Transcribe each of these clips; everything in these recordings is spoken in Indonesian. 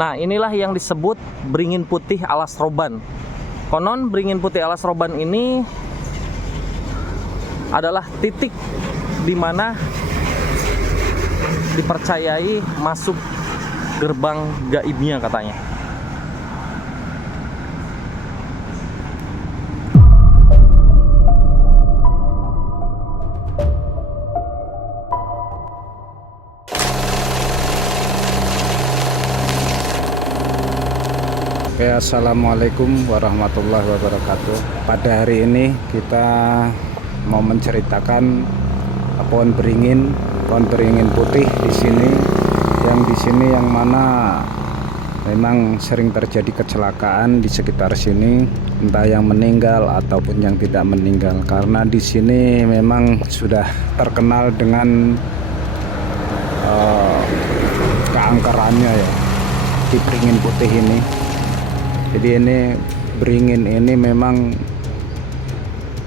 Nah, inilah yang disebut beringin putih alas roban. Konon beringin putih alas roban ini adalah titik di mana dipercayai masuk gerbang gaibnya katanya. Oke, assalamualaikum warahmatullahi wabarakatuh. Pada hari ini kita mau menceritakan pohon beringin putih di sini. Yang mana memang sering terjadi kecelakaan di sekitar sini, entah yang meninggal ataupun yang tidak meninggal. Karena di sini memang sudah terkenal dengan keangkerannya ya di beringin putih ini. Jadi ini beringin ini memang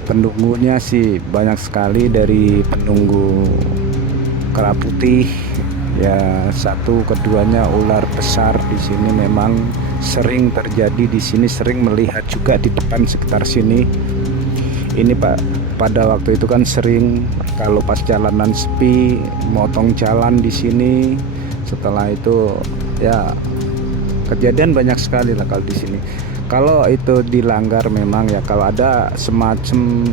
penunggunya sih banyak sekali, dari penunggu kera putih ya, satu keduanya ular besar di sini memang sering terjadi di sini, sering melihat juga di depan sekitar sini. Ini Pak, pada waktu itu kan sering kalau pas jalanan sepi motong jalan di sini. Setelah itu ya kejadian banyak sekali lah kalau di sini. Kalau itu dilanggar memang ya, kalau ada semacam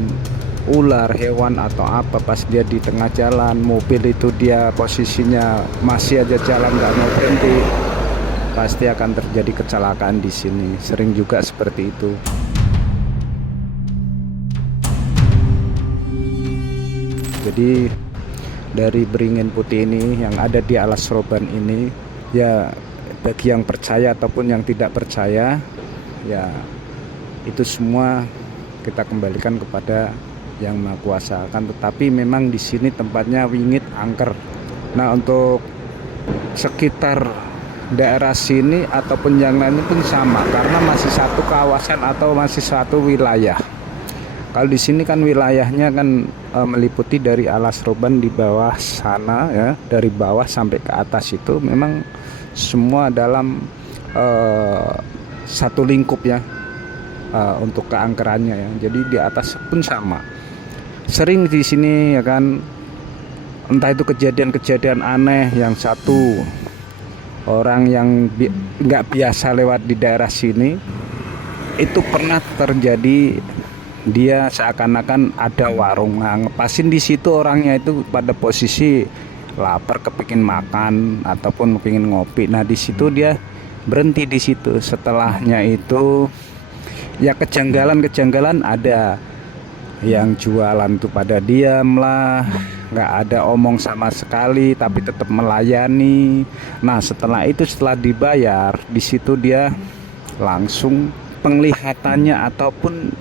ular, hewan atau apa pas dia di tengah jalan, mobil itu dia posisinya masih aja jalan nggak mau berhenti, pasti akan terjadi kecelakaan di sini. Sering juga seperti itu. Jadi dari beringin putih ini yang ada di alas roban ini ya, bagi yang percaya ataupun yang tidak percaya ya, itu semua kita kembalikan kepada Yang Maha Kuasa. Kan tetapi memang di sini tempatnya wingit angker. Nah, untuk sekitar daerah sini ataupun yang lain pun sama, karena masih satu kawasan atau masih satu wilayah. Kalau di sini kan wilayahnya kan meliputi dari alas roban di bawah sana ya, dari bawah sampai ke atas itu memang semua dalam satu lingkup ya, untuk keangkerannya ya. Jadi di atas pun sama. Sering di sini ya kan, entah itu kejadian-kejadian aneh, yang satu orang yang nggak biasa lewat di daerah sini itu pernah terjadi, dia seakan-akan ada warung, nah, ngepasin di situ orangnya itu pada posisi lapar, kepingin makan ataupun kepingin ngopi. Nah di situ dia berhenti di situ. Setelahnya itu ya kejanggalan ada, yang jualan tuh pada diam lah, nggak ada omong sama sekali, tapi tetap melayani. Nah setelah itu, setelah dibayar di situ dia langsung penglihatannya ataupun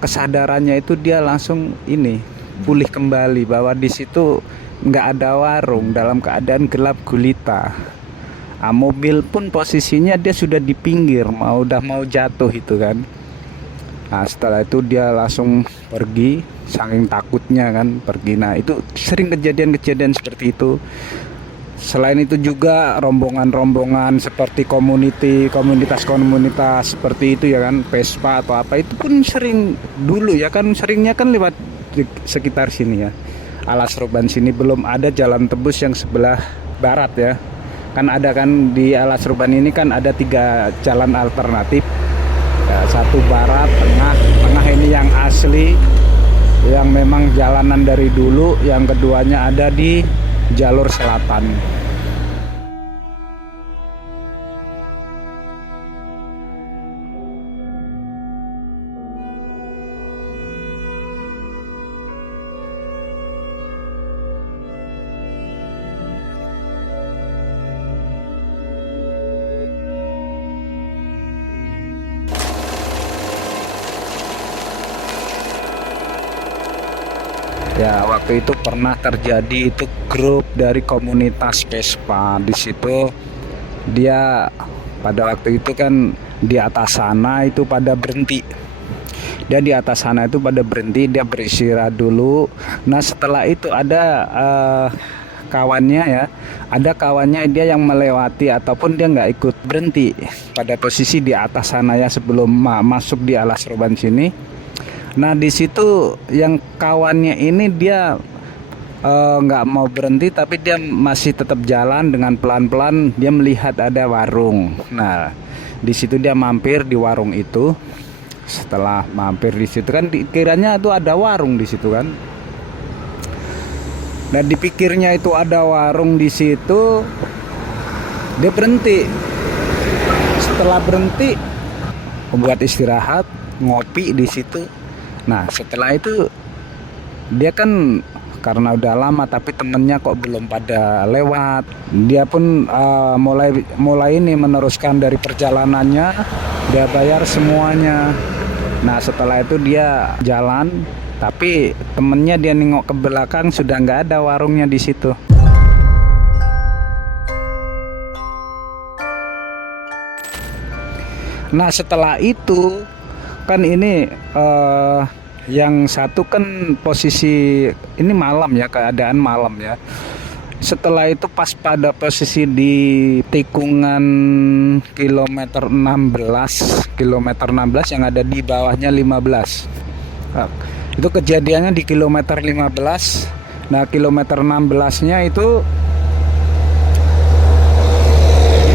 kesadarannya itu dia langsung ini pulih kembali, bahwa di situ nggak ada warung, dalam keadaan gelap gulita. Mobil pun posisinya dia sudah di pinggir, udah mau jatuh itu kan. Nah setelah itu dia langsung pergi, saking takutnya kan pergi. Nah itu sering kejadian-kejadian seperti itu. Selain itu juga rombongan-rombongan seperti komunitas seperti itu ya kan, Vespa atau apa, itu pun sering dulu ya kan, seringnya kan lewat di sekitar sini ya. Alas roban sini belum ada jalan tembus yang sebelah barat ya. Kan ada kan di alas roban ini kan ada 3 jalan alternatif ya, satu barat, tengah ini yang asli, yang memang jalanan dari dulu. Yang keduanya ada di jalur selatan. Ya waktu itu pernah terjadi, itu grup dari komunitas Vespa. Di situ dia pada waktu itu kan di atas sana itu pada berhenti. Dia di atas sana itu pada berhenti, dia beristirahat dulu. Nah setelah itu ada kawannya ya, ada kawannya dia yang melewati ataupun dia nggak ikut berhenti pada posisi di atas sana ya sebelum masuk di alas roban sini. Nah di situ yang kawannya ini dia nggak mau berhenti, tapi dia masih tetap jalan dengan pelan-pelan. Dia melihat ada warung. Nah di situ dia mampir di warung itu. Setelah mampir di situ kan dikiranya itu ada warung di situ kan. Dan dipikirnya itu ada warung di situ, dia berhenti. Setelah berhenti, buat istirahat, ngopi di situ. Nah setelah itu dia kan karena udah lama tapi temennya kok belum pada lewat, dia pun mulai ini meneruskan dari perjalanannya, dia bayar semuanya. Nah setelah itu dia jalan, tapi temennya dia nengok ke belakang sudah nggak ada warungnya di situ. Nah setelah itu kan ini yang satu kan posisi ini malam ya, keadaan malam ya. Setelah itu pas pada posisi di tikungan kilometer 16 yang ada di bawahnya 15. Nah, itu kejadiannya di kilometer 15. Nah kilometer 16-nya itu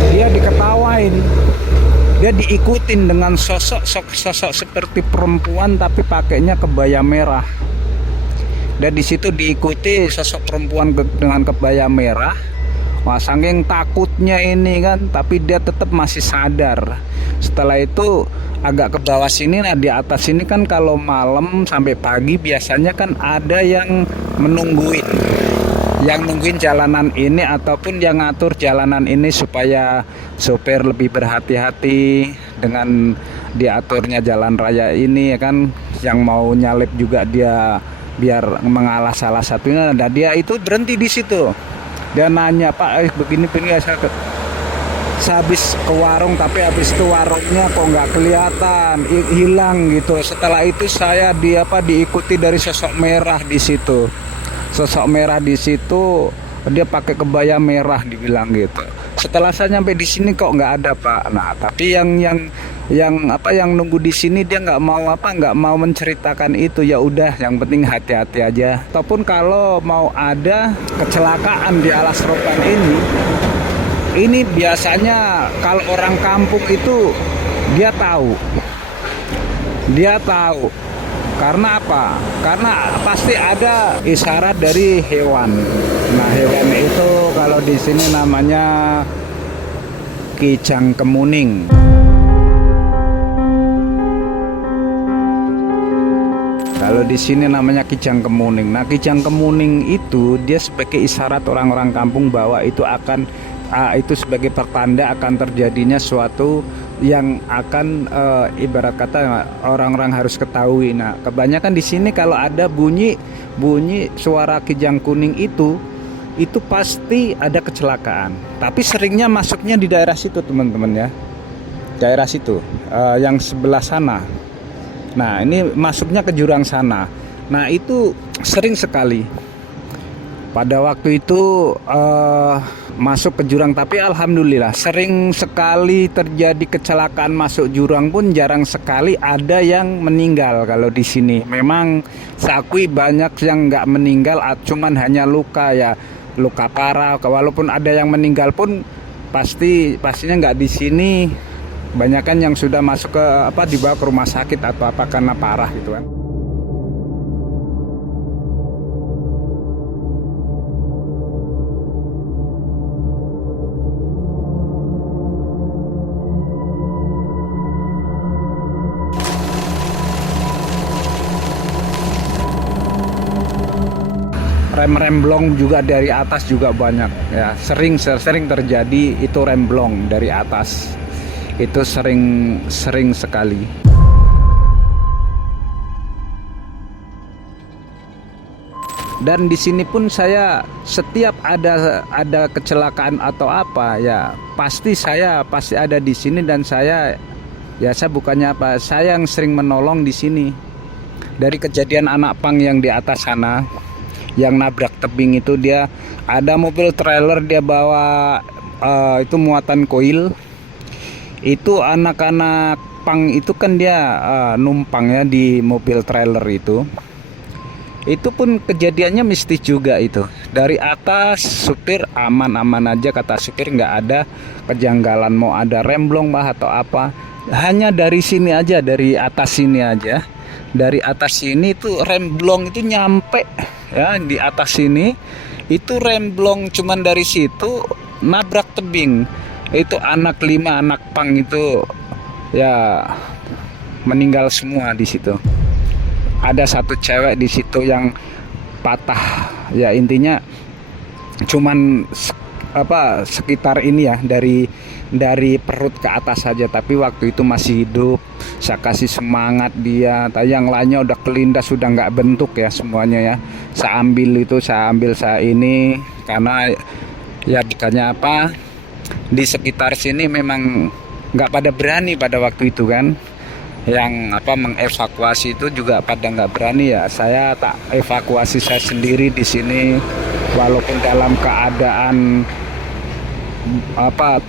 dia diketawain, dia diikutin dengan sosok seperti perempuan tapi pakainya kebaya merah. Dan di situ diikuti sosok perempuan dengan kebaya merah. Wah, saking takutnya ini kan, tapi dia tetap masih sadar. Setelah itu agak ke bawah sini, nah di atas sini kan kalau malam sampai pagi biasanya kan ada yang menungguin, yang nungguin jalanan ini ataupun yang ngatur jalanan ini supaya sopir lebih berhati-hati dengan diaturnya jalan raya ini ya kan. Yang mau nyalip juga dia biar mengalah salah satunya. Dan dia itu berhenti di situ. Dia nanya, "Pak, begini ya, saya habis ke warung tapi habis itu warungnya kok nggak kelihatan, hilang gitu." Setelah itu saya diikuti dari sosok merah di situ. Sosok merah di situ, dia pakai kebaya merah dibilang gitu. Setelah saya nyampe di sini kok nggak ada, Pak. Nah, tapi yang nunggu di sini dia nggak mau menceritakan itu. Ya udah, yang penting hati-hati aja. Ataupun kalau mau ada kecelakaan di alas roban ini biasanya kalau orang kampung itu dia tahu. Karena apa? Karena pasti ada isyarat dari hewan. Nah, hewan itu kalau di sini namanya kijang kemuning. Kalau di sini namanya kijang kemuning. Nah, kijang kemuning itu dia sebagai isyarat orang-orang kampung bahwa itu sebagai pertanda akan terjadinya suatu yang akan ibarat kata orang-orang harus ketahui. Nah, kebanyakan di sini kalau ada bunyi suara kijang kuning itu pasti ada kecelakaan. Tapi seringnya masuknya di daerah situ, teman-teman ya. Daerah situ yang sebelah sana. Nah, ini masuknya ke jurang sana. Nah, itu sering sekali. Pada waktu itu masuk ke jurang, tapi alhamdulillah sering sekali terjadi kecelakaan masuk jurang pun jarang sekali ada yang meninggal. Kalau di sini memang saya akui banyak yang nggak meninggal, cuman hanya luka ya, luka parah. Walaupun ada yang meninggal pun pastinya nggak di sini. Banyakan yang sudah masuk ke dibawa ke rumah sakit atau karena parah gitu kan. Rem-remblong juga dari atas juga banyak ya, sering terjadi itu remblong dari atas. Itu sering sekali. Dan di sini pun saya setiap ada kecelakaan atau apa ya pasti ada di sini. Dan saya bukannya saya yang sering menolong di sini. Dari kejadian anak pang yang di atas sana yang nabrak tebing itu, dia ada mobil trailer dia bawa itu muatan koil. Itu anak-anak pang itu kan dia numpang ya di mobil trailer itu. Itu pun kejadiannya mistis juga itu. Dari atas supir aman-aman aja, kata supir nggak ada kejanggalan mau ada remblong bah atau apa. Hanya dari sini aja, dari atas sini aja. Dari atas sini itu remblong itu nyampe ya di atas sini. Itu remblong cuman dari situ nabrak tebing. Itu anak 5 anak pang itu ya meninggal semua di situ. Ada satu cewek di situ yang patah. Ya intinya cuman sekitar ini ya, dari perut ke atas saja, tapi waktu itu masih hidup. Saya kasih semangat dia. Tapi yang lainnya udah kelindas, sudah nggak bentuk ya semuanya ya. Saya ambil saya ini karena ya bukannya apa, di sekitar sini memang nggak pada berani pada waktu itu kan. Yang mengevakuasi itu juga pada nggak berani ya. Saya tak evakuasi saya sendiri di sini, walaupun dalam keadaan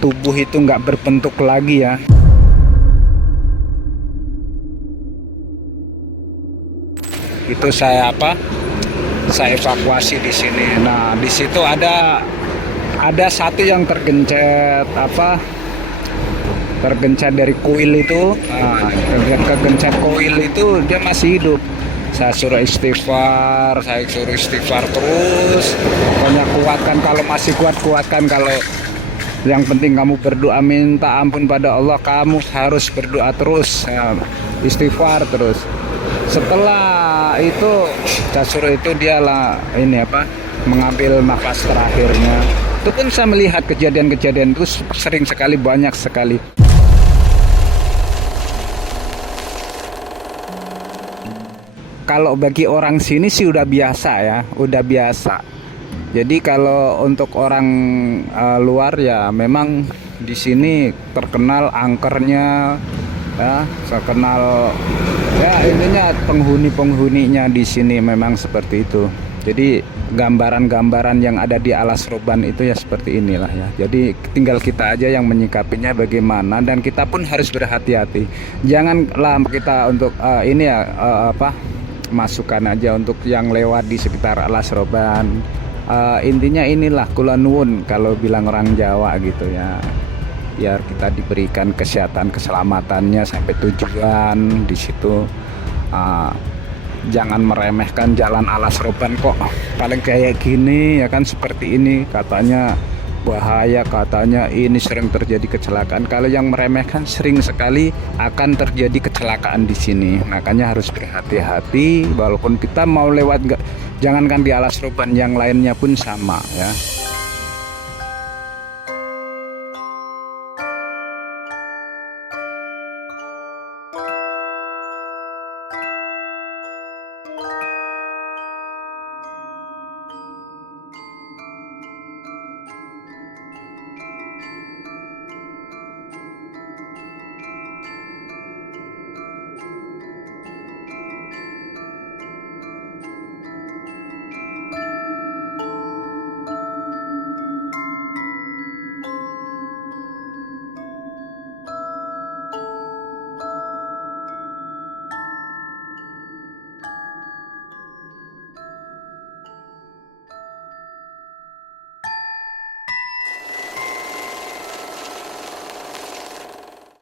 tubuh itu nggak berbentuk lagi ya. Itu saya evakuasi di sini. Nah di situ ada satu yang tergencet dari koil itu. Kegencet koil itu dia masih hidup. Saya suruh istighfar terus. Pokoknya kuatkan, kalau masih kuatkan. Kalau yang penting kamu berdoa minta ampun pada Allah, kamu harus berdoa terus, istighfar terus. Setelah itu saya suruh itu dialah mengambil nafas terakhirnya. Itu pun saya melihat kejadian-kejadian itu sering sekali, banyak sekali. Kalau bagi orang sini sih udah biasa ya, udah biasa. Jadi kalau untuk orang luar ya memang di sini terkenal angkernya ya, terkenal ya intinya penghuninya di sini memang seperti itu. Jadi gambaran-gambaran yang ada di Alas Roban itu ya seperti inilah ya. Jadi tinggal kita aja yang menyikapinya bagaimana, dan kita pun harus berhati-hati. Janganlah kita untuk masukan aja untuk yang lewat di sekitar Alas Roban. Intinya inilah kula nuwun kalau bilang orang Jawa gitu ya. Biar kita diberikan kesehatan keselamatannya sampai tujuan di situ. Jangan meremehkan jalan Alas Roban kok paling kayak gini ya kan, seperti ini katanya bahaya, katanya ini sering terjadi kecelakaan. Kalau yang meremehkan sering sekali akan terjadi kecelakaan di sini. Makanya harus berhati-hati, walaupun kita mau lewat jangankan di Alas Roban, yang lainnya pun sama ya.